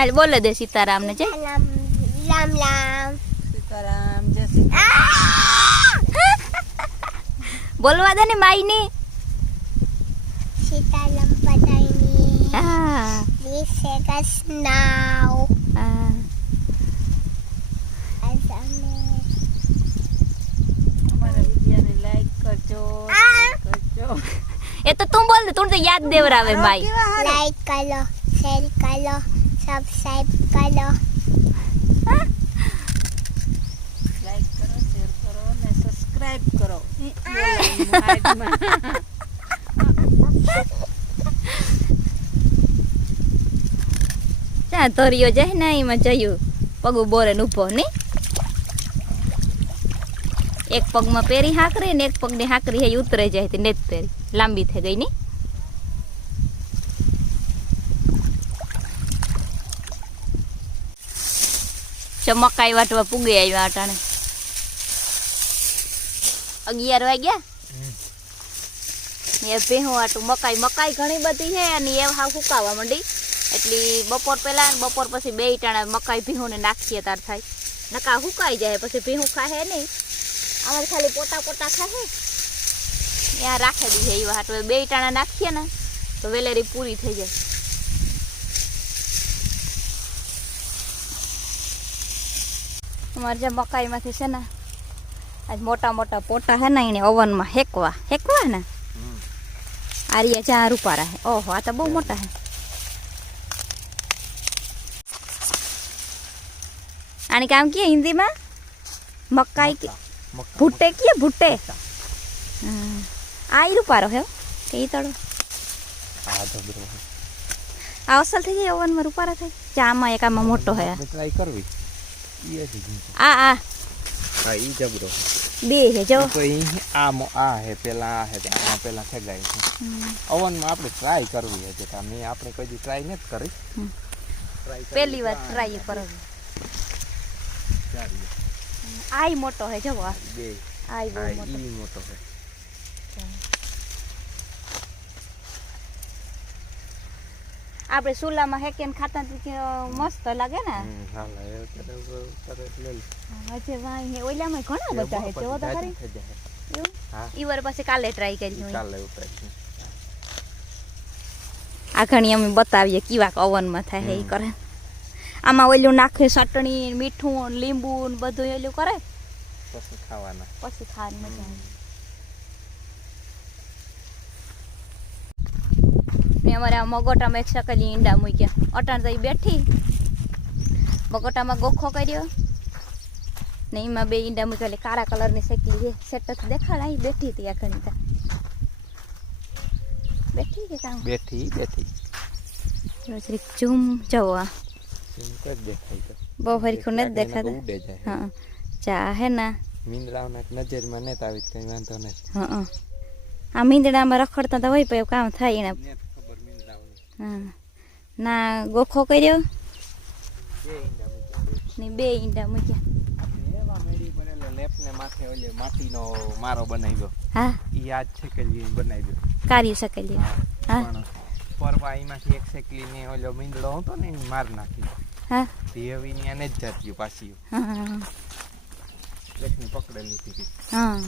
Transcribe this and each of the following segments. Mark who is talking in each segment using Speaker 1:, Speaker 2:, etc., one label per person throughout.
Speaker 1: હાલ બોલો દે સીતારામ ને જય
Speaker 2: રામ લામ લામ
Speaker 3: સીતારામ જય સીતારામ
Speaker 1: બોલવા દે ને માઈ ની
Speaker 2: સીતારામ પટાઈની
Speaker 1: હા. હા.
Speaker 3: વિડીયોને લાઈક કરજો કરજો.
Speaker 1: એ તો તું બોલ તું તો યાદ દેવરાવે ભાઈ.
Speaker 2: લાઈક કરો શેર કરો. સબસ્ક્રાઇબ કરો.
Speaker 3: લાઈક કરો શેર કરો અને સબસ્ક્રાઇબ કરો.
Speaker 1: ત્યાં તોરિયો જાય ને એમાં જયું. પગું બોરે ને ઊભો ને. એક પગમાં પેરી હાકરી ને એક પગની હાકરી હે ઉતરે જાય તે નેત પહેરી. લાંબી થઈ ગઈ ની મકાઈ વાટવા પૂગે આવ્યા અટાણે અગિયાર વાગ્યા? ને ભેહું આટું મકાઈ મકાઈ ઘણી બધી છે અને એ હા સુકાવા માંડી. એટલી બપોર પહેલા બપોર પછી બે ટાણા મકાઈ ભીહું ને નાખીએ તાર થાય. નકા સુકાઈ જાય પછી ભીહું ખાહે નહીં. અમારે ખાલી પોટા પોટા ખાહે. ત્યાં રાખે દીધે એવા હાટું બે ટાણા નાખીએ ને તો વેલેરી પૂરી થઈ જાય. हमारे जब मकाई में थी से ना आज मोटा मोटा पोटा है ना इन्हें ओवन में हेकवा हेकवा है ना आ रही है चारू पारा है ओह आ बहुत मोटा है आने काम किया हिंदी में मकाई
Speaker 4: की भुट्टे किया
Speaker 1: भुट्टे आई रू पारो है कई तड़ो असल थे ओवन में रूपारा
Speaker 4: थे चा मा एक मोटो है
Speaker 1: આ આ.
Speaker 4: હા ઈ જબરો છે.
Speaker 1: બે હે જો.
Speaker 4: તો ઈ આ આ હે પેલા આ હે આ પેલા ખેગાય છે. ઓવનમાં આપણે ટ્રાય કરવી હજી તો મેં આપણે કોઈ દી ટ્રાય નથી કરી. કરવી
Speaker 1: પહેલી વાર ટ્રાય કરો
Speaker 4: ચાલીએ.
Speaker 1: આઈ મોટો હે જો આ. આઈ બહુ
Speaker 4: હા
Speaker 1: મોટો
Speaker 4: ઈ મોટો છે
Speaker 1: આપણે સુલામાં હેકેન ખાતા મસ્ત લાગે ને.
Speaker 4: એ.
Speaker 1: હજે હે ઓલામાં ઘણા બધા હે
Speaker 4: પછી
Speaker 1: જો તો ખરી. ઈવર પછી કાલે ટ્રાય કરી
Speaker 4: કાલે
Speaker 1: આ ઘણી અમે બતાવીએ કેવાક ઓવનમાં થાય ઈ કરે. આમાં ઓલું નાખે ચટણી મીઠું લીંબુ બધું ઓલું કરે.
Speaker 4: પછી ખાવાના.
Speaker 1: પછી ખાવાની મજા આવે. ને અમારે આ મગોટામાં એક શકલી ઈંડા મૂક્યા. અટાણ તો બેઠી. મગોટામાં ગોખો કર્યો. ને એમાં બે ઈંડા મૂક્યા એટલે કાળા કલરની શેકલી છે. સેટ જ દેખાડ અહીં બેઠી હતી આ ઘણી બેઠી કે કામ?
Speaker 4: બેઠી બેઠી.
Speaker 1: રોજરી ઝૂમ જવો બહુ હરખું નથી દેખાતા.
Speaker 4: ઉડે જાય.
Speaker 1: હા. ચા હે ના.
Speaker 4: મીંદડાઓના નજરમાં નથી આવી કઈ વાંધો નથી.
Speaker 1: હા આ મીંદડામાં રખડતા તો હોય પણ કામ થાય એને
Speaker 4: ને
Speaker 1: ના ગોખો કર્યો. ને બે ઈંડા મૂક્યા.
Speaker 4: લેપને માથે ઓલે માટીનો મારો બનાવ્યો.
Speaker 1: હા?
Speaker 4: ઈ આજ છેકેલી બનાવ્યો.
Speaker 1: કાર્યું શકેલી હા
Speaker 4: પરવા એમાંથી એક શેકલીને ઓલો મીંદડો હતો ને એને માર નાખી.
Speaker 1: હા?
Speaker 4: હવે ઈ ન્યા જ જતી પાછી
Speaker 1: હા
Speaker 4: એકને પકડેલી હતી
Speaker 1: હા.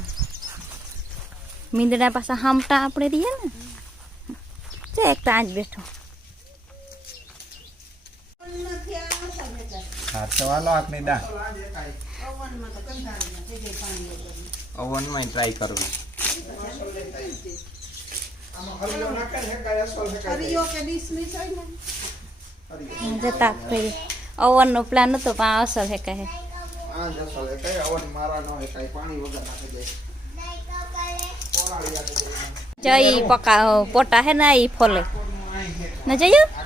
Speaker 1: મીંદડા પાછા હામટા આપણે રહીએ ને? છે એક તો આજ બેઠો.
Speaker 4: હા તો હાલો આપણે દા ઓવનમાં ટ્રાય કરવી
Speaker 1: જતા ફરી ઓવનનો પ્લાન હતો પણ આ અસર હે કહે
Speaker 5: આ જસલ એ કઈ અવન મારા ન હોય કઈ પાણી વગર નાખી દે
Speaker 1: જઈ પકા પોટા હે ને ઈ ફોલે ન જયું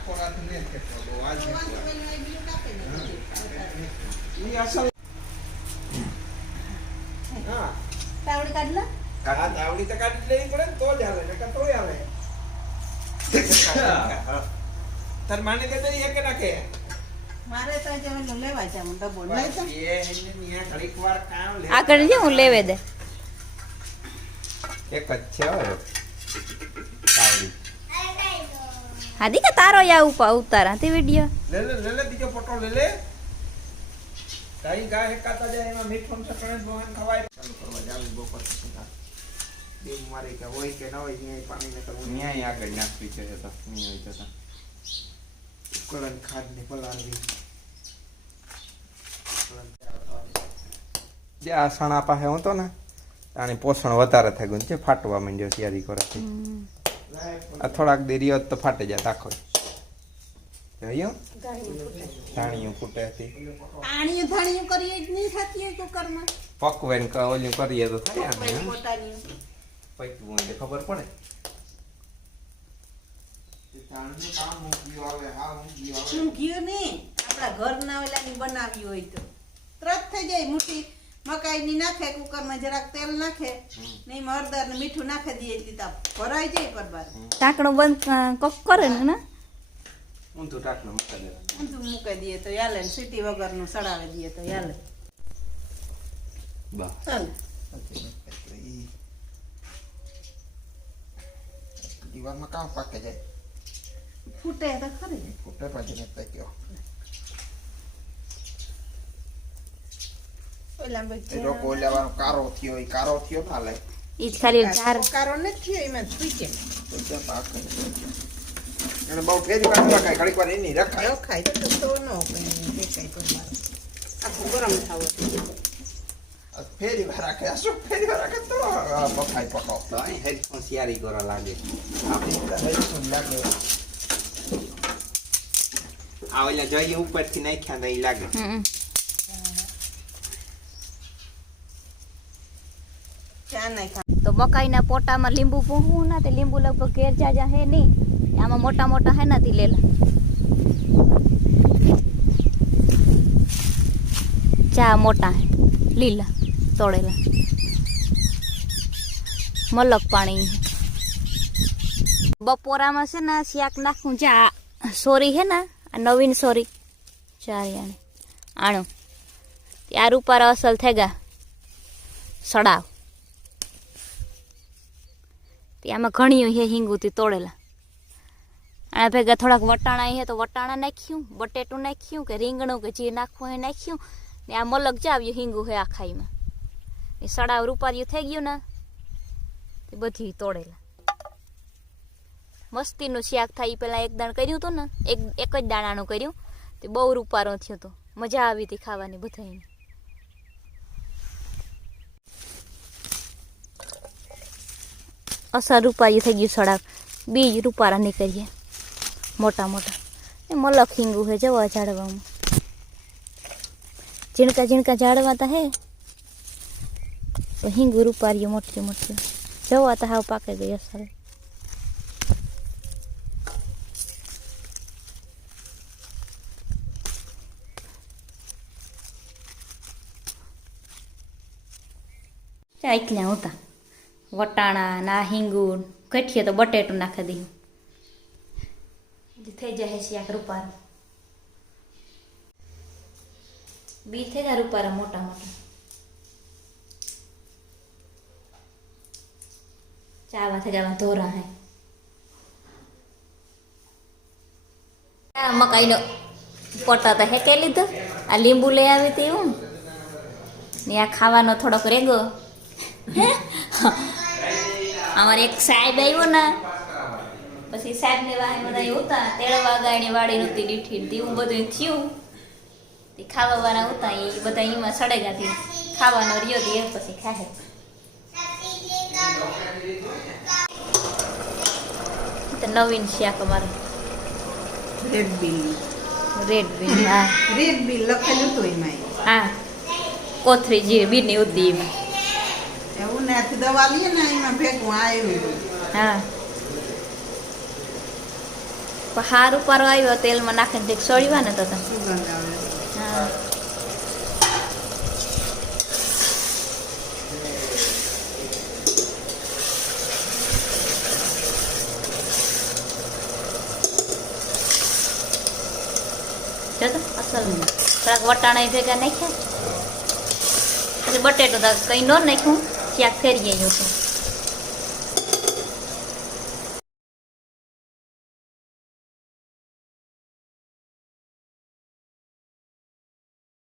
Speaker 5: કે એને ઘડીક વાર કામ લે
Speaker 1: હું લેવે દે.
Speaker 4: એક જ છે તાવડી
Speaker 1: દીકા તારો યા ઉપર ઉતારા તે વીડિયો
Speaker 4: લે લે લે બીજો ફોટો લે લે. ગાય ગાય હેકાતા જાય એમાં મીઠું સકણે બોહન ખવાય. ચાલુ કરવા જાવી બપોર સુધી દેવ મારે કે હોય કે ન હોય ન્યાય પાણી ને કરવું ન્યાય આગળ નાખવી છે તો ન્યાય જતા ઉકળન ખાડ ને પલાળવી. જે આ સણા પાસે હતો ને આની પોષણ વધારે થઈ ગયું છે ફાટવા માંડ્યો તૈયારી કરવાથી આ થોડાક દેરી તો ફાટી જાય આખો. જોયું ધાણીયું ફૂટે. હતી.
Speaker 3: આણીયું ધાણીયું કરીએ જ નહીં થતી હોય કુકરમાં.
Speaker 4: પકવેન ઓલું કરીએ તો થાય આને,
Speaker 3: પોતાની.
Speaker 4: પકવું એટલે ખબર પડે.
Speaker 5: ઊંઘ્યું
Speaker 3: નહીં? આપણા ઘરના ઓલાની બનાવી હોય તો. તરત થઈ જાય મુઠ્ઠી મકાઈની નાખે કુકરમાં જરાક તેલ નાખે નહીં એમાં હળદર ને મીઠું નાખી દઈએ દીધા ભરાઈ જાય પરબાર
Speaker 1: ટાંકણું બંધ કોક કરે ને ના?
Speaker 4: ઊંધું ટાકનું મૂકી દેવાનું
Speaker 3: ઊંધું મૂકી દઈએ તો યાલે ને સીટી વગરનું સડાવી દઈએ તો યાલે
Speaker 4: બસ
Speaker 3: ચાલ
Speaker 5: દીવારમાં કામ પાકે જાય
Speaker 3: ફૂટે તો ખરી
Speaker 5: ફૂટે પછી ને ગયો
Speaker 3: ઓલા
Speaker 5: એ લોકો લેવાનો કારો થયો એ કારો થયો ના લે
Speaker 1: ઈ જ ખાલી ઝાર
Speaker 3: કારો નથી થયો એમાં ફૂટે
Speaker 5: તો ત્યાં પાકે એને બહુ ફેરી પાછું ન રખાય ઘડીક વાર એની રખાય.
Speaker 3: ખાય તો તો ન કઈ દેખાય પરબાર આખું ગરમ થાવું
Speaker 5: આ ફેરી વાર રાખે આ શું ફેરી વાર રાખે? તો પકાય પકાવ
Speaker 4: તો અહીં હેડફોન સિયારી કરવા લાગે
Speaker 5: આપણે હેડફોન લાગે.
Speaker 4: આ ઓલા જોઈએ ઉપરથી નાખ્યા નહીં લાગે.
Speaker 1: હમ.
Speaker 3: ચા નહીં ખા
Speaker 1: તો મકાઈના પોટામાં લીંબુ પૂહવું ના, તે લીંબુ લગભગ ઘેર જાજા હે નહીં. આમાં મોટા મોટા હે નથી લેલા. ચા મોટા હે, લીલા તોડેલા મલક પાણી બપોરામાં છે ને શાક નાખું. જા સોરી હે ને નવીન સોરી. ચાર આણો. ત્યાર ઉપર અસલ થઈ ગયા સડાવ. તે આમાં ઘણી હે હિંગુથી તોડેલા. આના ભેગા થોડાક વટાણા હે તો વટાણા નાખ્યું, બટેટું નાખ્યું, કે રીંગણું, કે જે નાખવું એ નાખ્યું, ને આ મલક જાવ્યું હિંગુ હે આ ખાઈમાં એ સડાવ રૂપાર્યું થઈ ગયું ને, તે બધી તોડેલા. મસ્તીનું શાક થાય એ પહેલાં એક દાણ કર્યું હતું ને, એક એક જ દાણાનું કર્યું, તે બહુ રૂપારો થયો હતો મજા આવી હતી ખાવાની બધાને અસર રૂપારી થઈ ગયું સડાક બીજ રૂપારા નીકળીએ મોટા મોટા એ મલક હિંગું હે જવા ઝાડવામાં ઝીણકા ઝીણકા ઝાડવા તા હે તો હિંગુ રૂપારીઓ મોટી મોટી જવા તા હાવ પાકે ગઈ અસર ચાકલ્યા હતા વટાણા, ના હિંગુણ કઠીએ તો બટેટું નાખી દઈએ. થઈ જાય શાક રૂપાર બી થઈ જાય રૂપારા મોટા મોટા. ચાવા થઈ જવા ધોરા હે. મકાઈનો પોટા તો હેકે લીધો? આ લીંબુ લઈ આવી હતી હું. ને આ ખાવાનો થોડોક રેગો. અમારે એક સાહેબ આવ્યો ને પછી સાહેબ ને વાહે બધા હતા તેડવા ગાયની વાડી નહોતી દીઠી તેવું બધું થયું. તે ખાવા વાળા હતા એ બધા એમાં સડે ગાતી ખાવાનો રહ્યો તે પછી ખાહે. તો નવીન શાક અમારું.
Speaker 3: રેડ બિલ
Speaker 1: રેડ બિલ હા.
Speaker 3: રેડ બિલ લખેલું હતું એમાં
Speaker 1: હા. કોથરી જે બીની હતી એમાં.
Speaker 3: ને દવા લઈએ ને એમાં ભેગું આવ્યું
Speaker 1: હા. હાર ઉપર આવ્યો તેલમાં નાખીને ઠીક સળીવા ને તો હા. જો તો અસલ થોડાક વટાણા ભેગા નાખ્યા. પછી બટેટું કંઈ ન નાખ્યું. ફેરી ગયું હતું